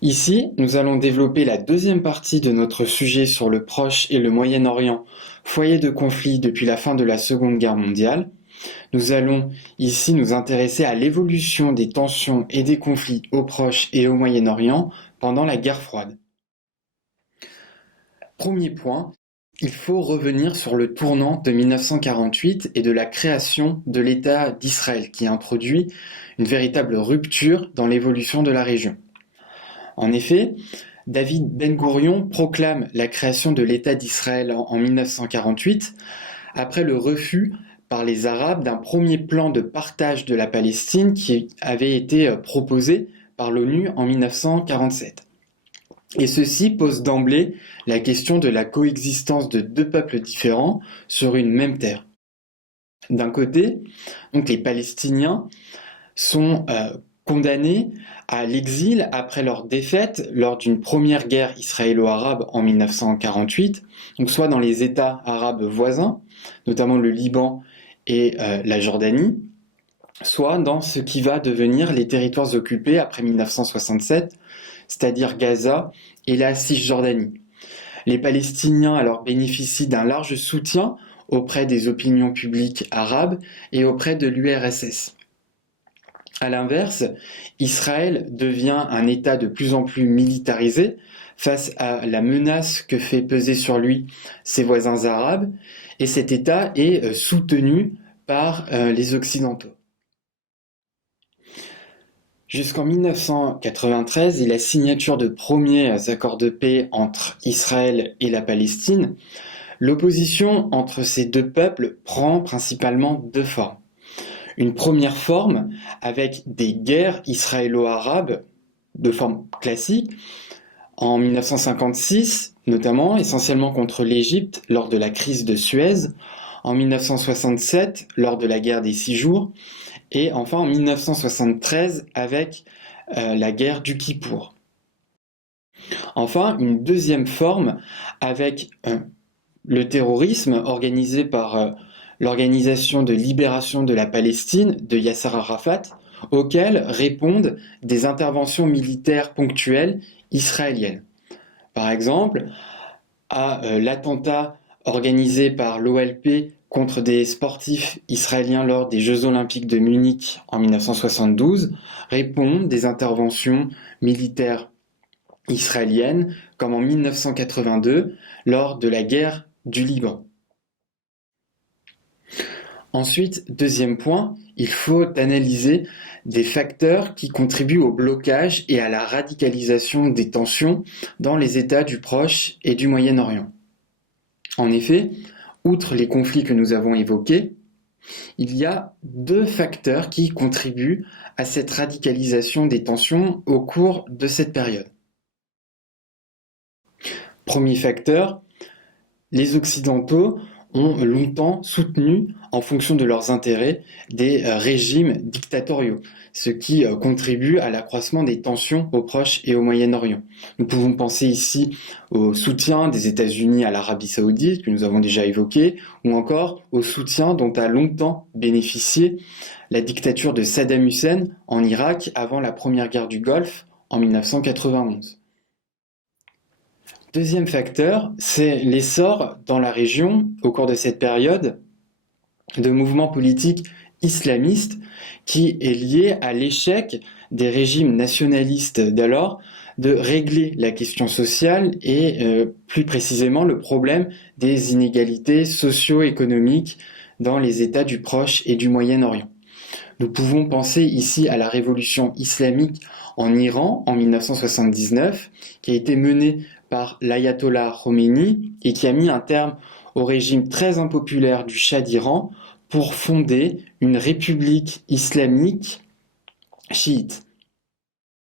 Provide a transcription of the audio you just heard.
Ici, nous allons développer la deuxième partie de notre sujet sur le Proche et le Moyen-Orient, foyer de conflit depuis la fin de la Seconde Guerre mondiale. Nous allons ici nous intéresser à l'évolution des tensions et des conflits au Proche et au Moyen-Orient pendant la guerre froide. Premier point, il faut revenir sur le tournant de 1948 et de la création de l'État d'Israël qui introduit une véritable rupture dans l'évolution de la région. En effet, David Ben-Gourion proclame la création de l'État d'Israël en 1948 après le refus par les Arabes d'un premier plan de partage de la Palestine qui avait été proposé par l'ONU en 1947. Et ceci pose d'emblée la question de la coexistence de deux peuples différents sur une même terre. D'un côté, donc les Palestiniens sont condamnés à l'exil après leur défaite lors d'une première guerre israélo-arabe en 1948, donc soit dans les États arabes voisins, notamment le Liban et la Jordanie, soit dans ce qui va devenir les territoires occupés après 1967, c'est-à-dire Gaza et la Cisjordanie. Les Palestiniens alors bénéficient d'un large soutien auprès des opinions publiques arabes et auprès de l'URSS. À l'inverse, Israël devient un État de plus en plus militarisé face à la menace que fait peser sur lui ses voisins arabes, et cet État est soutenu par les Occidentaux. Jusqu'en 1993 et la signature de premiers accords de paix entre Israël et la Palestine, l'opposition entre ces deux peuples prend principalement deux formes. Une première forme avec des guerres israélo-arabes de forme classique, en 1956 notamment, essentiellement contre l'Égypte lors de la crise de Suez, en 1967 lors de la guerre des 6 jours, et enfin en 1973 avec la guerre du Kippour. Enfin, une deuxième forme avec le terrorisme organisé par l'Organisation de libération de la Palestine de Yasser Arafat, auquel répondent des interventions militaires ponctuelles israéliennes. Par exemple, à l'attentat organisé par l'OLP contre des sportifs israéliens lors des Jeux olympiques de Munich en 1972 répondent des interventions militaires israéliennes comme en 1982 lors de la guerre du Liban. Ensuite, deuxième point, il faut analyser des facteurs qui contribuent au blocage et à la radicalisation des tensions dans les États du Proche et du Moyen-Orient. En effet, outre les conflits que nous avons évoqués, il y a deux facteurs qui contribuent à cette radicalisation des tensions au cours de cette période. Premier facteur, les Occidentaux ont longtemps soutenu, en fonction de leurs intérêts, des régimes dictatoriaux, ce qui contribue à l'accroissement des tensions au Proche et au Moyen-Orient. Nous pouvons penser ici au soutien des États-Unis à l'Arabie saoudite, que nous avons déjà évoqué, ou encore au soutien dont a longtemps bénéficié la dictature de Saddam Hussein en Irak avant la première guerre du Golfe en 1991. Deuxième facteur, c'est l'essor dans la région, au cours de cette période, de mouvements politiques islamistes qui est lié à l'échec des régimes nationalistes d'alors de régler la question sociale et plus précisément le problème des inégalités socio-économiques dans les États du Proche et du Moyen-Orient. Nous pouvons penser ici à la révolution islamique en Iran en 1979, qui a été menée par l'ayatollah Khomeini et qui a mis un terme au régime très impopulaire du Shah d'Iran pour fonder une république islamique chiite.